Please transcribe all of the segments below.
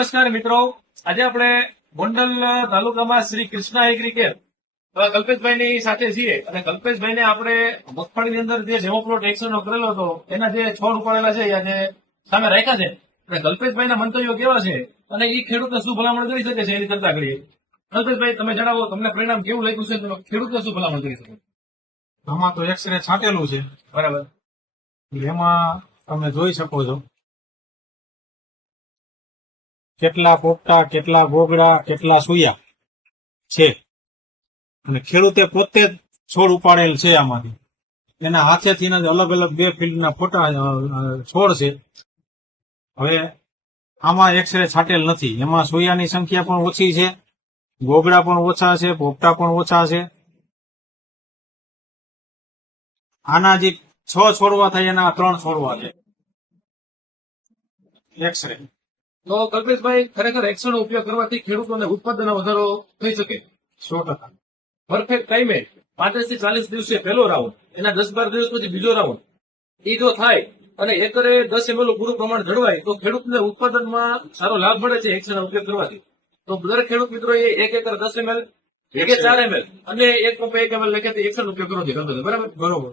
નમસ્કાર મિત્રો, આજે આપણે ગોંડલ તાલુકામાં શ્રી કૃષ્ણા એગ્રી કેર કલ્પેશભાઈની સાથે છીએ અને કલ્પેશભાઈને આપણે મગફળીની અંદર જે ડેમો પ્લોટ એક્શનનો કરેલો હતો એના જે છોડ ઉપાડેલા છે આજે સામે રાખ્યા છે અને કલ્પેશભાઈના મંતવ્યો કેવા છે અને એ ખેડૂતને શું ભલામણ કરી શકે છે એની ચર્ચા કરીએ. કલ્પેશભાઈ, તમે જણાવો, તમને પરિણામ કેવું લાગ્યું છે? તમે ખેડૂતને શું ભલામણ કરી શકો? આમાં તો એક્સરે છાંટેલું છે, બરાબર. એમાં તમે જોઈ શકો છો કેટલા પોપટા, કેટલા ગોગડા, કેટલા સુયા છે અને ખેડૂતે પોતે જ છોડ ઉપાડેલ છે. આમાંથી એના હાથેથી જ અલગ અલગ 2 ફીલ્ડના ફોટા છોડ છે. હવે આમાં એક્સરે છાંટેલ નથી. એમાં સોયાની સંખ્યા પણ ઓછી છે, ગોગડા પણ ઓછા છે, પોપટા પણ ઓછા છે. આના જે 6 છોડવા થાય એના 3 છોડવા છે એક્સરે. તો કલ્પેશભાઈ, ખરેખર એક્શનનો ઉપયોગ કરવાથી ખેડૂતોને ઉત્પાદનમાં વધારો થઈ શકે? 100%. પરફેક્ટ ટાઈમે 35 થી 40 દિવસે પહેલો રાઉન્ડ, એના 10-12 દિવસ પછી બીજો રાઉન્ડ, એ જો થાય અને એકરે 10 ml પૂરું પ્રમાણ જળવાય તો ખેડૂતને ઉત્પાદનમાં સારો લાભ મળે છે એક્શનનો ઉપયોગ કરવાથી. તો દરેક ખેડૂત મિત્રો એ 1 એકર 10 ml કે 4 ml અને એક પંપે 1 ml લેખેથી એક્શનનો ઉપયોગ કરવો જોઈએ. બરાબર? બરોબર.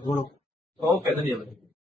ઓકે, ધન્યવાદ.